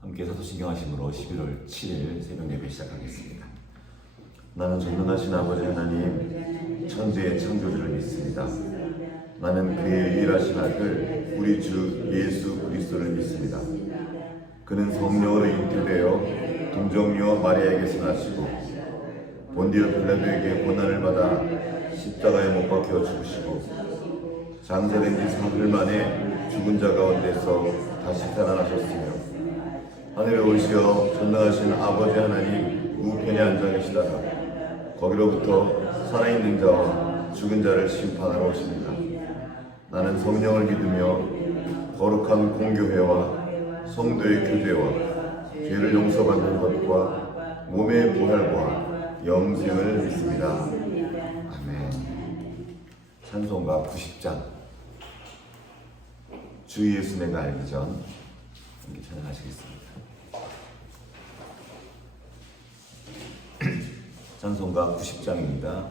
함께 사도신경 하심으로 11월 7일 새벽 예배 시작하겠습니다. 나는 전능하신 아버지 하나님 천지의 창조주를 믿습니다. 나는 그의 유일하신 아들 우리 주 예수 그리스도를 믿습니다. 그는 성령으로 잉태되어 동정녀 마리아에게서 나시고 본디오 빌라도에게 고난을 받아 십자가에 못 박혀 죽으시고 장사된 지 사흘 만에 죽은 자 가운데서 다시 살아나셨으며 하늘에 오시어 전능하신 아버지 하나님 우편에 앉아 계시다가 거기로부터 살아있는 자와 죽은 자를 심판하러 오십니다. 나는 성령을 믿으며 거룩한 공교회와 성도의 교제와 죄를 용서받는 것과 몸의 부활과 영생을 믿습니다. 아멘. 찬송가 90장 주 예수 내가 알기 전 함께 찬양하시겠습니다. 찬송가 90장입니다.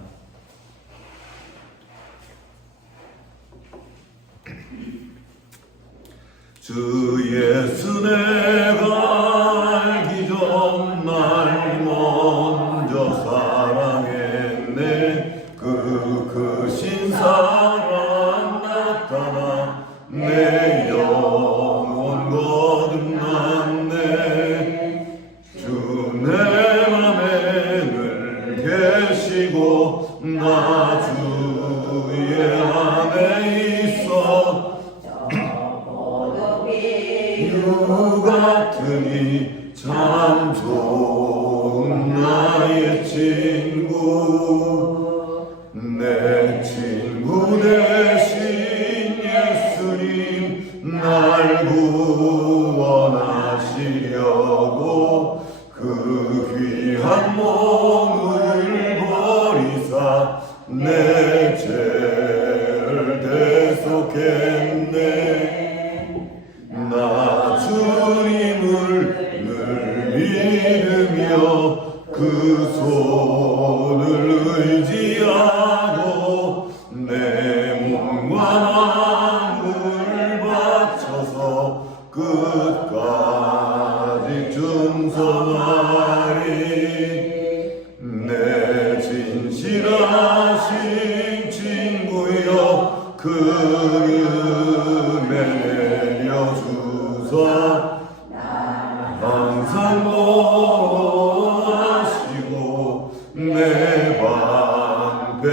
주 예수 내가 알기 전 날 먼저 사랑했네. 그 크신 사랑 나타나 내 영혼 거듭났네. 주 내 맘에 늘 계시고 나 주의 안에 있어. 유 같으니 참 좋은 나의 친구. 내 친구 되신 예수님 날 구원하시려고 그 귀한 몸을 버리사 내 죄를 대속했네. 나 주님을 늘 믿으며 그 손을 의지하고 내 몸과 마음을 바쳐서 끝까지 충성하리. 내 진실하신 친구여 그 은혜 내려주사 항상 보호하시고 내 방패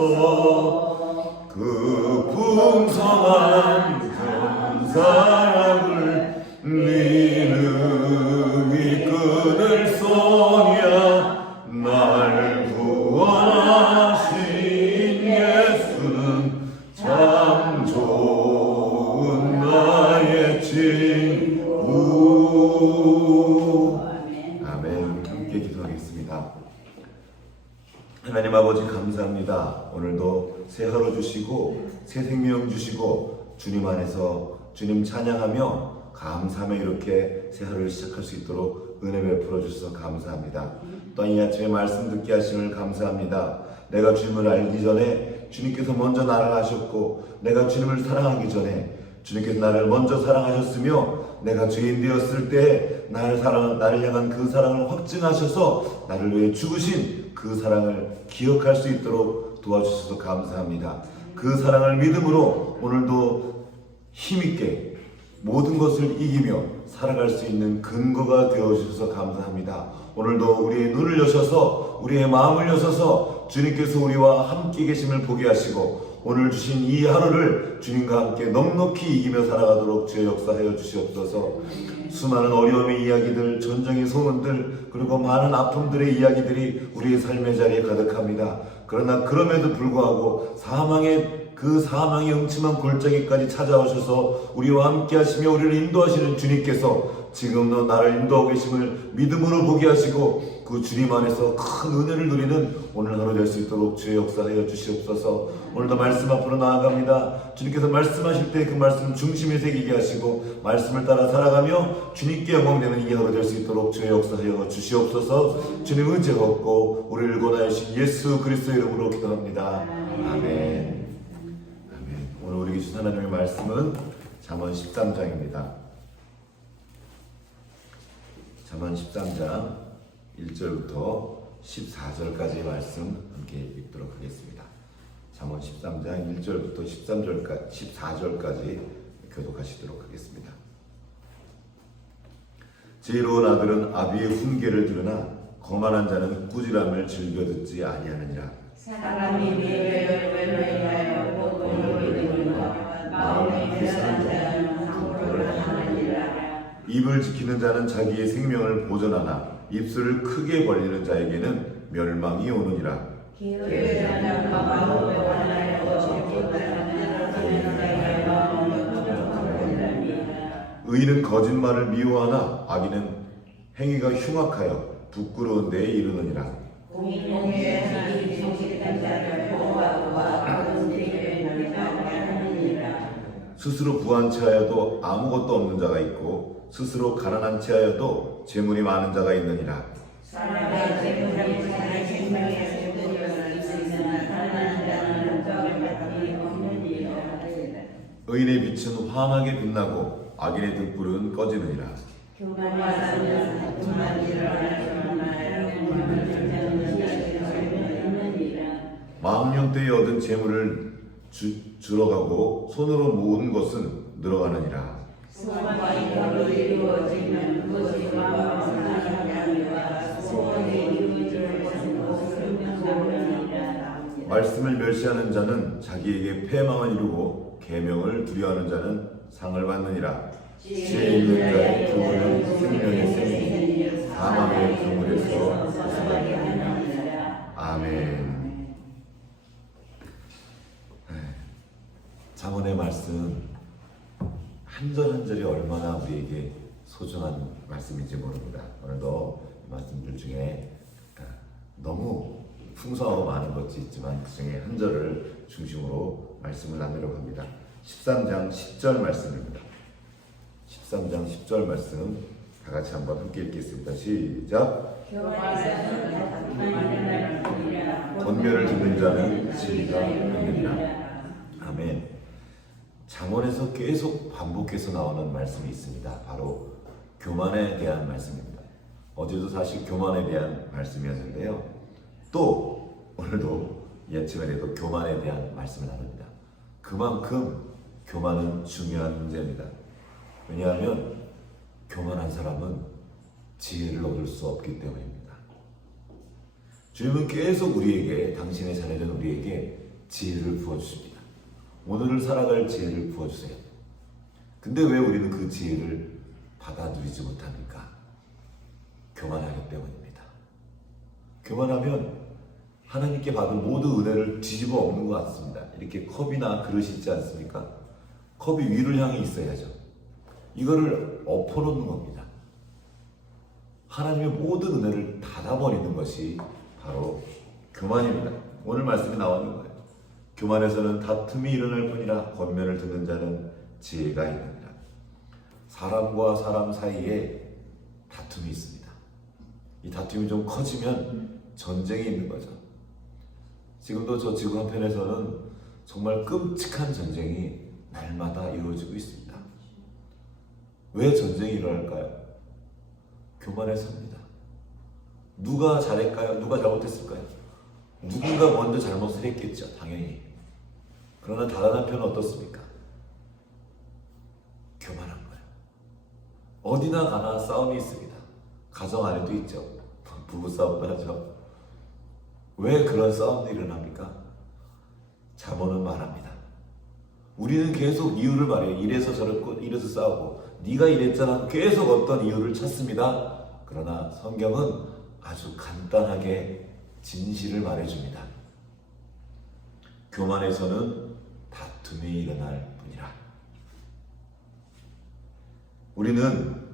되옵소서. 그 풍성한 사랑을 믿음이 끊을 소냐. 날 구원하신 예수는 참 좋은 나의 친구. 아멘. 함께 기도하겠습니다. 하나님 아버지 감사합니다. 오늘도 새 하루 주시고 새 생명 주시고 주님 안에서 주님 찬양하며 감사하며 이렇게 새 하루를 시작할 수 있도록 은혜 베풀어 주셔서 감사합니다. 또한 이 아침에 말씀 듣게 하심을 감사합니다. 내가 주님을 알기 전에 주님께서 먼저 나를 아셨고 내가 주님을 사랑하기 전에 주님께서 나를 먼저 사랑하셨으며 내가 죄인 되었을 때 나를 향한 그 사랑을 확증하셔서 나를 위해 죽으신 그 사랑을 기억할 수 있도록 도와주셔서 감사합니다. 그 사랑을 믿음으로 오늘도 힘있게 모든 것을 이기며 살아갈 수 있는 근거가 되어주셔서 감사합니다. 오늘도 우리의 눈을 여셔서 우리의 마음을 여셔서 주님께서 우리와 함께 계심을 보게 하시고 오늘 주신 이 하루를 주님과 함께 넉넉히 이기며 살아가도록 주의 역사하여 주시옵소서. 수많은 어려움의 이야기들, 전쟁의 소문들, 그리고 많은 아픔들의 이야기들이 우리의 삶의 자리에 가득합니다. 그러나 그럼에도 불구하고 그 사망의 음침한 골짜기까지 찾아오셔서 우리와 함께 하시며 우리를 인도하시는 주님께서 지금도 나를 인도하고 계심을 믿음으로 보게 하시고 그 주님 안에서 큰 은혜를 누리는 오늘 하루 될 수 있도록 주의 역사하여 주시옵소서. 오늘도 말씀 앞으로 나아갑니다. 주님께서 말씀하실 때 그 말씀 중심에 새기게 하시고 말씀을 따라 살아가며 주님께 영광되는 이 하루 될 수 있도록 주의 역사하여 주시옵소서. 주님 은혜 걷고 우리를 권하신 예수 그리스도 이름으로 기도합니다. 아멘. 오늘 우리에게 주신 하나님의 말씀은 잠언 13장입니다. 잠언 13장 1절부터 14절까지의 말씀 함께 읽도록 하겠습니다. 잠언 13장 1절부터 14절까지 교독하시도록 하겠습니다. 지혜로운 아들은 아비의 훈계를 들으나 거만한 자는 꾸지람을 즐겨 듣지 아니하느니라. 사람이 외로하여 고통을 이루며 마음에 괴한 자는 상고를 하느니라. 입을 지키는 자는 자기의 생명을 보존하나 입술을 크게 벌리는 자에게는 멸망이 오느니라. 기회한 자가 마음을 원하여 의인은 거짓말을 미워하나 악인은 행위가 흉악하여 부끄러운 데에 이르느니라. 공의에 성실한 자를 보호하고 그들에게 날마다 하느니라. 스스로 부한 채하여도 아무것도 없는 자가 있고 스스로 가난한 채하여도 재물이 많은 자가 있느니라. 사람의 재물이 자기 생명에 쏟아질 수 있으나 가난한 자는 적을 받기 없느니라. 의인의 빛은 환하게 빛나고 악인의 등불은 꺼지느니라. 교만하는 그만 일어나시나 망령 때에 얻은 재물을 줄어가고 손으로 모은 것은 늘어가느니라. 소원과 이거로 이루어지면 그것이 마음을 상하게 하니와 소원이 이루어질 것은 것을 명하느니라. 말씀을 멸시하는 자는 자기에게 패망을 이루고 계명을 두려워하는 자는 상을 받느니라. 지혜 있는 자의 그물은 생명의 샘이 사망의 그물에서 벗어나게 하느니라. 아멘. 잠언의 말씀 한 절 한 절이 얼마나 우리에게 소중한 말씀인지 모릅니다. 오늘도 말씀들 중에 너무 풍성하고 많은 것이 있지만 그 중에 한 절을 중심으로 말씀을 나누려고 합니다. 13장 10절 말씀입니다. 13장 10절 말씀 다 같이 한번 함께 읽겠습니다. 시작. 권면을 듣는 자는 지혜가 있느니라. 아멘. 잠언에서 계속 반복해서 나오는 말씀이 있습니다. 바로 교만에 대한 말씀입니다. 어제도 사실 교만에 대한 말씀이었는데요. 또 오늘도 이 아침에도 교만에 대한 말씀을 나눕니다. 그만큼 교만은 중요한 문제입니다. 왜냐하면 교만한 사람은 지혜를 얻을 수 없기 때문입니다. 주님은 계속 우리에게, 당신의 자녀된 우리에게 지혜를 부어주십니다. 오늘을 살아갈 지혜를 부어주세요. 근데 왜 우리는 그 지혜를 받아 누리지 못합니까? 교만하기 때문입니다. 교만하면 하나님께 받은 모든 은혜를 뒤집어 엎는 것 같습니다. 이렇게 컵이나 그릇이 있지 않습니까? 컵이 위를 향해 있어야죠. 이거를 엎어놓는 겁니다. 하나님의 모든 은혜를 닫아버리는 것이 바로 교만입니다. 오늘 말씀이 나오는 거예요. 교만에서는 다툼이 일어날 뿐이라 권면을 듣는 자는 지혜가 있느니라. 사람과 사람 사이에 다툼이 있습니다. 이 다툼이 좀 커지면 전쟁이 있는 거죠. 지금도 저 지구 한편에서는 정말 끔찍한 전쟁이 날마다 이루어지고 있습니다. 왜 전쟁이 일어날까요? 교만해서입니다. 누가 잘할까요? 누가 잘못했을까요? 누군가 먼저 잘못을 했겠죠, 당연히. 그러나 다른 한편은 어떻습니까? 교만한 거예요. 어디나 가나 싸움이 있습니다. 가정 안에도 있죠. 부부싸움도 하죠. 왜 그런 싸움들이 일어납니까? 잠언은 말합니다. 우리는 계속 이유를 말해요. 이래서 저렇고 이래서 싸우고 네가 이랬잖아. 계속 어떤 이유를 찾습니다. 그러나 성경은 아주 간단하게 진실을 말해줍니다. 교만에서는 다툼이 일어날 뿐이라. 우리는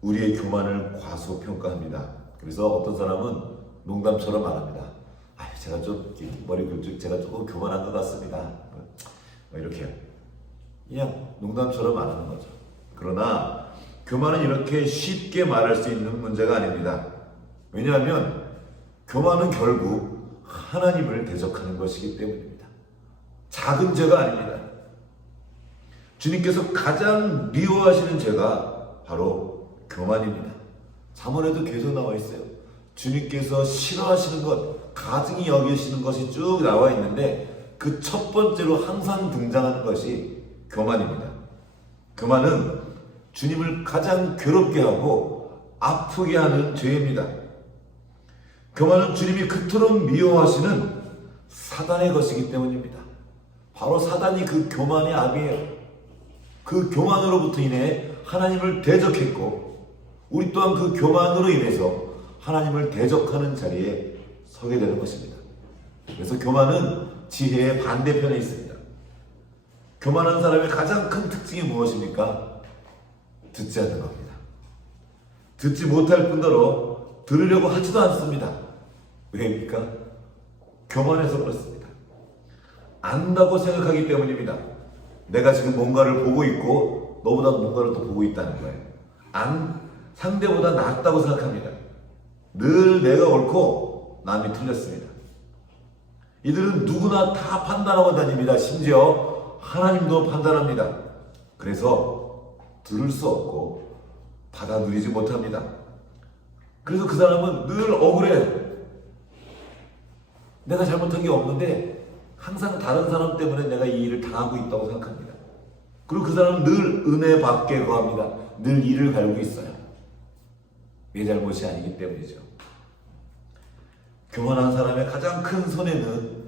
우리의 교만을 과소평가합니다. 그래서 어떤 사람은 농담처럼 말합니다. 제가 좀 머리 굴뚝 제가 조금 교만한 것 같습니다. 이렇게요. 그냥 농담처럼 말하는 거죠. 그러나 교만은 이렇게 쉽게 말할 수 있는 문제가 아닙니다. 왜냐하면 교만은 결국 하나님을 대적하는 것이기 때문입니다. 작은 죄가 아닙니다. 주님께서 가장 미워하시는 죄가 바로 교만입니다. 잠언에도 계속 나와 있어요. 주님께서 싫어하시는 것, 가증히 여기시는 것이 쭉 나와 있는데 그 첫 번째로 항상 등장하는 것이 교만입니다. 교만은 주님을 가장 괴롭게 하고 아프게 하는 죄입니다. 교만은 주님이 그토록 미워하시는 사단의 것이기 때문입니다. 바로 사단이 그 교만의 아비예요. 그 교만으로부터 인해 하나님을 대적했고 우리 또한 그 교만으로 인해서 하나님을 대적하는 자리에 서게 되는 것입니다. 그래서 교만은 지혜의 반대편에 있습니다. 교만한 사람의 가장 큰 특징이 무엇입니까? 듣지 않는 겁니다. 듣지 못할 뿐더러 들으려고 하지도 않습니다. 왜입니까? 교만해서 그렇습니다. 안다고 생각하기 때문입니다. 내가 지금 뭔가를 보고 있고 너보다 뭔가를 더 보고 있다는 거예요. 상대보다 낫다고 생각합니다. 늘 내가 옳고 남이 틀렸습니다. 이들은 누구나 다 판단하고 다닙니다. 심지어 하나님도 판단합니다. 그래서 들을 수 없고 받아 누리지 못합니다. 그래서 그 사람은 늘 억울해요. 내가 잘못한 게 없는데 항상 다른 사람 때문에 내가 이 일을 당하고 있다고 생각합니다. 그리고 그 사람은 늘 은혜 받게 구합니다. 늘 이를 갈고 있어요. 내 잘못이 아니기 때문이죠. 교만한 사람의 가장 큰 손해는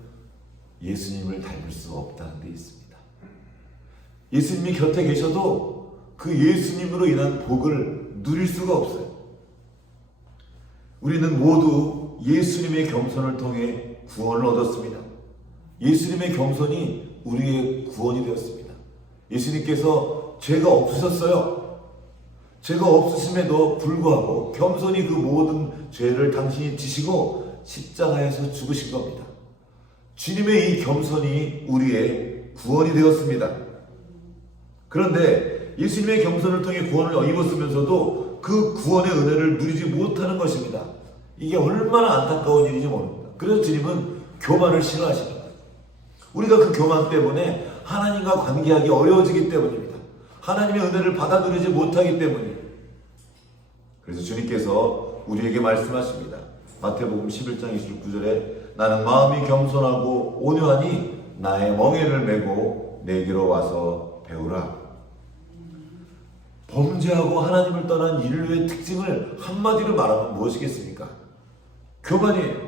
예수님을 닮을 수 없다는 데 있습니다. 예수님이 곁에 계셔도 그 예수님으로 인한 복을 누릴 수가 없어요. 우리는 모두 예수님의 겸손을 통해 구원을 얻었습니다. 예수님의 겸손이 우리의 구원이 되었습니다. 예수님께서 죄가 없으셨어요. 죄가 없으심에도 불구하고 겸손히 그 모든 죄를 당신이 지시고 십자가에서 죽으신 겁니다. 주님의 이 겸손이 우리의 구원이 되었습니다. 그런데 예수님의 겸손을 통해 구원을 입었으면서도 그 구원의 은혜를 누리지 못하는 것입니다. 이게 얼마나 안타까운 일인지 모릅니다. 그래서 주님은 교만을 싫어하시는 거예요. 우리가 그 교만 때문에 하나님과 관계하기 어려워지기 때문입니다. 하나님의 은혜를 받아 누리지 못하기 때문이에요. 그래서 주님께서 우리에게 말씀하십니다. 마태복음 11장 29절에 나는 마음이 겸손하고 온유하니 나의 멍에를 메고 내게로 와서 배우라. 범죄하고 하나님을 떠난 인류의 특징을 한마디로 말하면 무엇이겠습니까? 교만이에요.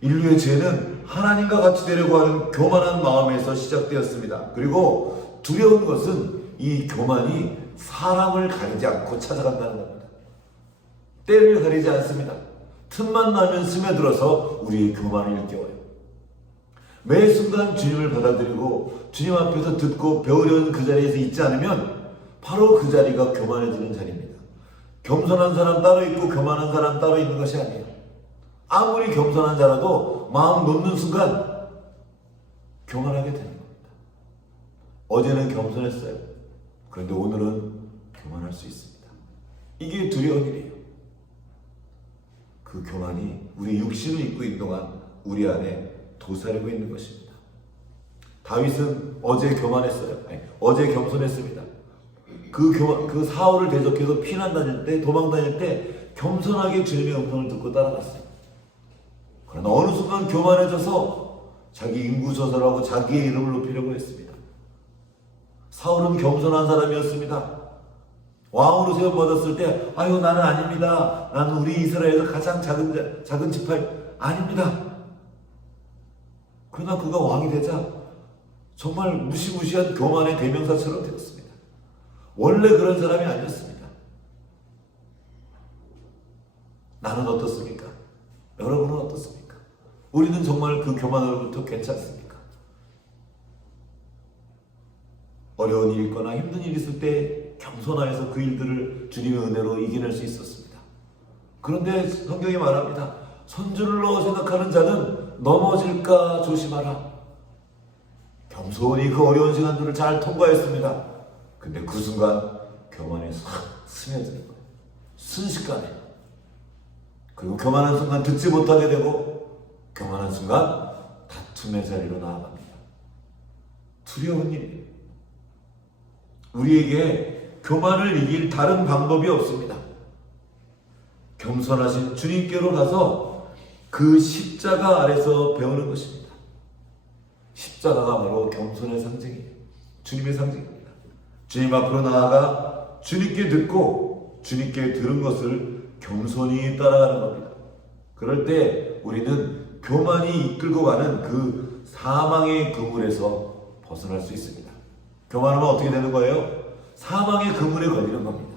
인류의 죄는 하나님과 같이 되려고 하는 교만한 마음에서 시작되었습니다. 그리고 두려운 것은 이 교만이 사람을 가리지 않고 찾아간다는 겁니다. 때를 가리지 않습니다. 틈만 나면 스며들어서 우리의 교만을 일깨워요. 매 순간 주님을 받아들이고 주님 앞에서 듣고 배우려는 그 자리에서 있지 않으면 바로 그 자리가 교만해지는 자리입니다. 겸손한 사람 따로 있고 교만한 사람 따로 있는 것이 아니에요. 아무리 겸손한 자라도 마음 놓는 순간 교만하게 되는 겁니다. 어제는 겸손했어요. 그런데 오늘은 교만할 수 있습니다. 이게 두려운 일이에요. 그 교만이 우리 육신을 입고 있는 동안 우리 안에 도사리고 있는 것입니다. 다윗은 어제 교만했어요. 어제 겸손했습니다. 그 사울을 대적해서 피난 다닐 때, 도망 다닐 때 겸손하게 주님의 음성을 듣고 따라갔어요. 그러나 어느 순간 교만해져서 자기 인구조사하고 자기의 이름을 높이려고 했습니다. 사울은 겸손한 사람이었습니다. 왕으로 세움받았을 때 아유 나는 아닙니다. 나는 우리 이스라엘에서 가장 작은 지파입니다. 아닙니다. 그러나 그가 왕이 되자 정말 무시무시한 교만의 대명사처럼 되었습니다. 원래 그런 사람이 아니었습니다. 나는 어떻습니까? 여러분은 어떻습니까? 우리는 정말 그 교만으로부터 괜찮습니까? 어려운 일이 있거나 힘든 일이 있을 때 겸손하여서 그 일들을 주님의 은혜로 이겨낼 수 있었습니다. 그런데 성경이 말합니다. 선줄로 생각하는 자는 넘어질까 조심하라. 겸손히 그 어려운 시간들을 잘 통과했습니다. 근데 그 순간 교만에 싹 스며드는 거예요. 순식간에. 그리고 교만한 순간 듣지 못하게 되고 교만한 순간 다툼의 자리로 나아갑니다. 두려운 일이에요. 우리에게 교만을 이길 다른 방법이 없습니다. 겸손하신 주님께로 가서 그 십자가 아래서 배우는 것입니다. 십자가가 바로 겸손의 상징이에요. 주님의 상징입니다. 주님 앞으로 나아가 주님께 듣고 주님께 들은 것을 겸손히 따라가는 겁니다. 그럴 때 우리는 교만이 이끌고 가는 그 사망의 그물에서 벗어날 수 있습니다. 교만하면 어떻게 되는 거예요? 사망의 그물에 걸리는 겁니다.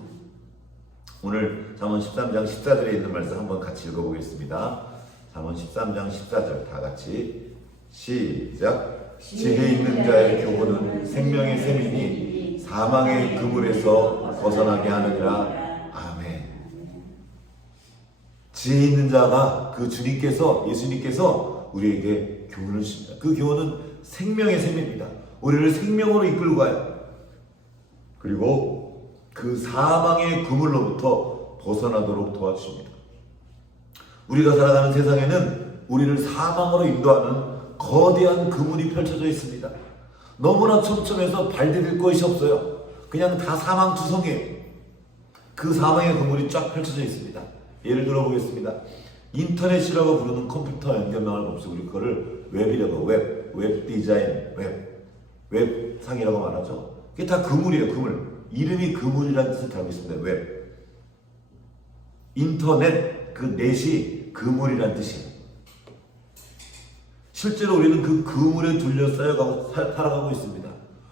오늘 잠언 13장 14절에 있는 말씀 한번 같이 읽어보겠습니다. 잠언 13장 14절 다 같이 시작. 지혜 있는 자의 교훈은 생명의 샘이니 사망의 그물에서 벗어나게 하느니라. 아멘. 지혜 있는 자가 그 주님께서, 예수님께서 우리에게 교훈을 주십니다. 그 교훈은 생명의 샘입니다. 우리를 생명으로 이끌고 가요. 그리고 그 사망의 그물로부터 벗어나도록 도와주십니다. 우리가 살아가는 세상에는 우리를 사망으로 인도하는 거대한 그물이 펼쳐져 있습니다. 너무나 촘촘해서 발디딜 것이 없어요. 그냥 다 사망투성이에요. 그 사망의 그물이 쫙 펼쳐져 있습니다. 예를 들어 보겠습니다. 인터넷이라고 부르는 컴퓨터 연결망을 봅시다. 우리 그거를 웹이라고, 웹 디자인, 웹상이라고 말하죠. 그게 다 그물이에요. 그물. 이름이 그물이라는 뜻을 달고 있습니다. 웹. 인터넷, 그 넷이 그물이라는 뜻이에요. 실제로 우리는 그 그물에 둘러싸여가고 살아가고 있습니다.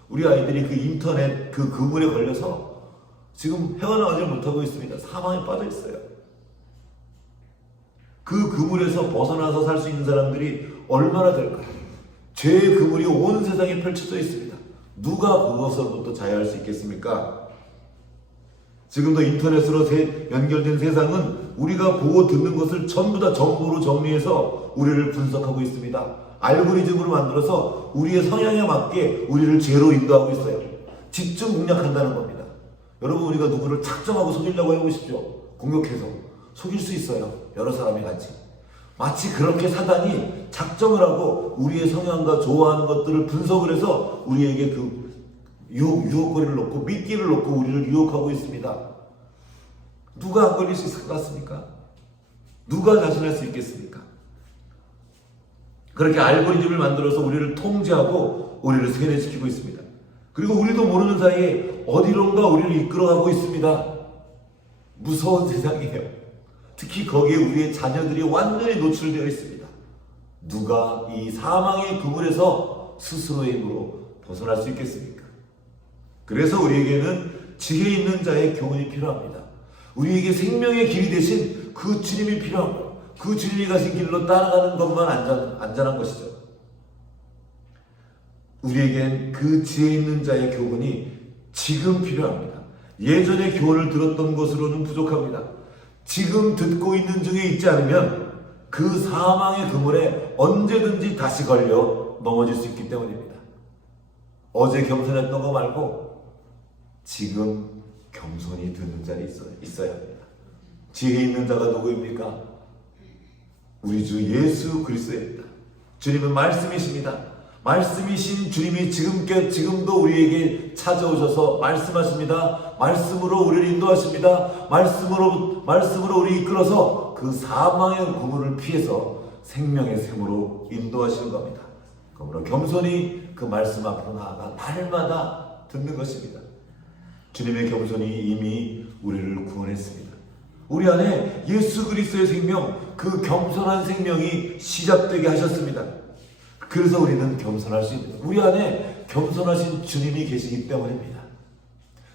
우리 아이들이 그 인터넷 그 그물에 걸려서 지금 헤어나오지 못하고 있습니다. 사망에 빠져 있어요. 그 그물에서 벗어나서 살 수 있는 사람들이 얼마나 될까요? 죄의 그물이 온 세상에 펼쳐져 있습니다. 누가 그것으로부터 자유할 수 있겠습니까? 지금도 인터넷으로 연결된 세상은 우리가 보고 듣는 것을 전부 다 정보로 정리해서 우리를 분석하고 있습니다. 알고리즘으로 만들어서 우리의 성향에 맞게 우리를 죄로 인도하고 있어요. 집중 공략한다는 겁니다. 여러분, 우리가 누구를 작정하고 속이려고 해보십시오. 공격해서 속일 수 있어요. 여러 사람이 같이. 마치 그렇게 사단이 작정을 하고 우리의 성향과 좋아하는 것들을 분석을 해서 우리에게 그 유혹거리를 놓고 미끼를 놓고 우리를 유혹하고 있습니다. 누가 안 걸릴 수 있을 것 같습니까? 누가 자신할 수 있겠습니까? 그렇게 알고리즘을 만들어서 우리를 통제하고 우리를 세뇌시키고 있습니다. 그리고 우리도 모르는 사이에 어디론가 우리를 이끌어가고 있습니다. 무서운 세상이에요. 특히 거기에 우리의 자녀들이 완전히 노출되어 있습니다. 누가 이 사망의 그물에서 스스로의 힘으로 벗어날 수 있겠습니까? 그래서 우리에게는 지혜 있는 자의 교훈이 필요합니다. 우리에게 생명의 길이 되신 그 주님이 필요합니다. 그 주님이 가신 길로 따라가는 것만 안전한 것이죠. 우리에겐 그 지혜 있는 자의 교훈이 지금 필요합니다. 예전에 교훈을 들었던 것으로는 부족합니다. 지금 듣고 있는 중에 있지 않으면 그 사망의 그물에 언제든지 다시 걸려 넘어질 수 있기 때문입니다. 어제 겸손했던 거 말고 지금 겸손히 듣는 자리 있어야 합니다. 지혜 있는 자가 누구입니까? 우리 주 예수 그리스도입니다. 주님은 말씀이십니다. 말씀이신 주님이 지금도 우리에게 찾아오셔서 말씀하십니다. 말씀으로 우리를 인도하십니다. 말씀으로 우리 이끌어서 그 사망의 그물을 피해서 생명의 샘으로 인도하시는 겁니다. 그러므로 겸손히 그 말씀 앞으로 나아가 날마다 듣는 것입니다. 주님의 겸손이 이미 우리를 구원했습니다. 우리 안에 예수 그리스도의 생명, 그 겸손한 생명이 시작되게 하셨습니다. 그래서 우리는 겸손할 수 있는, 우리 안에 겸손하신 주님이 계시기 때문입니다.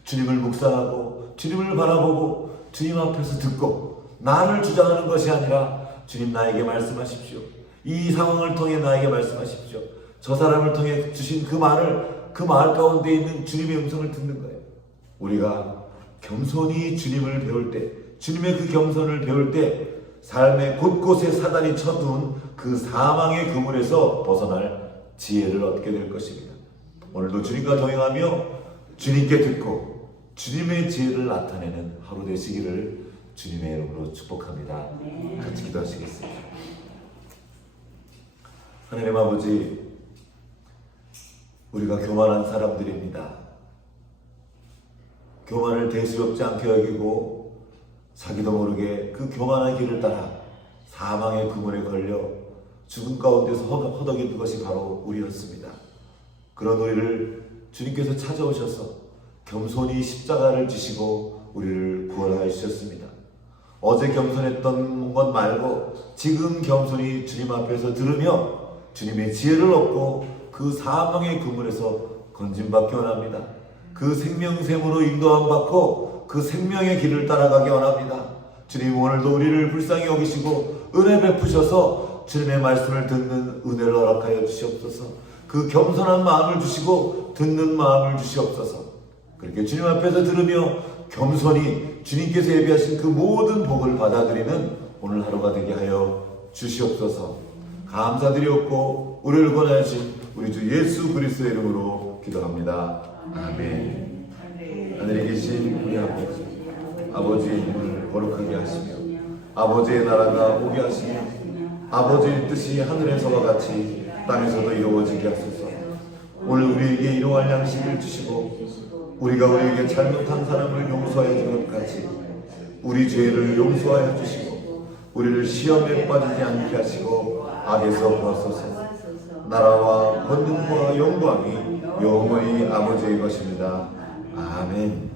주님을 묵상하고 주님을 바라보고 주님 앞에서 듣고 나를 주장하는 것이 아니라 주님 나에게 말씀하십시오. 이 상황을 통해 나에게 말씀하십시오. 저 사람을 통해 주신 그 말 가운데 있는 주님의 음성을 듣는 거예요. 우리가 겸손히 주님을 배울 때, 주님의 그 겸손을 배울 때 삶의 곳곳에 사단이 쳐둔 그 사망의 그물에서 벗어날 지혜를 얻게 될 것입니다. 오늘도 주님과 동행하며 주님께 듣고 주님의 지혜를 나타내는 하루 되시기를 주님의 이름으로 축복합니다. 같이 기도하시겠습니다. 하나님 아버지, 우리가 교만한 사람들입니다. 교만을 대수롭지 않게 여기고 자기도 모르게 그 교만한 길을 따라 사망의 그물에 걸려 죽은 가운데서 허덕이는 것이 바로 우리였습니다. 그런 우리를 주님께서 찾아오셔서 겸손히 십자가를 지시고 우리를 구원하여 주셨습니다. 어제 겸손했던 것 말고 지금 겸손히 주님 앞에서 들으며 주님의 지혜를 얻고 그 사망의 그물에서 건짐받기 원합니다. 그 생명샘으로 인도함 받고 그 생명의 길을 따라가기 원합니다. 주님 오늘도 우리를 불쌍히 여기시고 은혜 베푸셔서 주님의 말씀을 듣는 은혜를 허락하여 주시옵소서. 그 겸손한 마음을 주시고 듣는 마음을 주시옵소서. 그렇게 주님 앞에서 들으며 겸손히 주님께서 예비하신 그 모든 복을 받아들이는 오늘 하루가 되게 하여 주시옵소서. 감사드리옵고 우리를 권하신 우리 주 예수 그리스도의 이름으로 기도합니다. 아멘. 하늘에 계신 우리 아버지의 이름을 거룩하게 하시며 아버지의 나라가 오게 하시며 아버지의 뜻이 하늘에서와 같이 땅에서도 이루어지게 하소서. 오늘 우리에게 일용할 양식을 주시고 우리가 우리에게 잘못한 사람을 용서하여 준 것 같이 우리 죄를 용서하여 주시고 우리를 시험에 빠지지 않게 하시고 악에서 구하소서. 나라와 권능과 영광이 영원히 아버지의 것입니다. 아멘.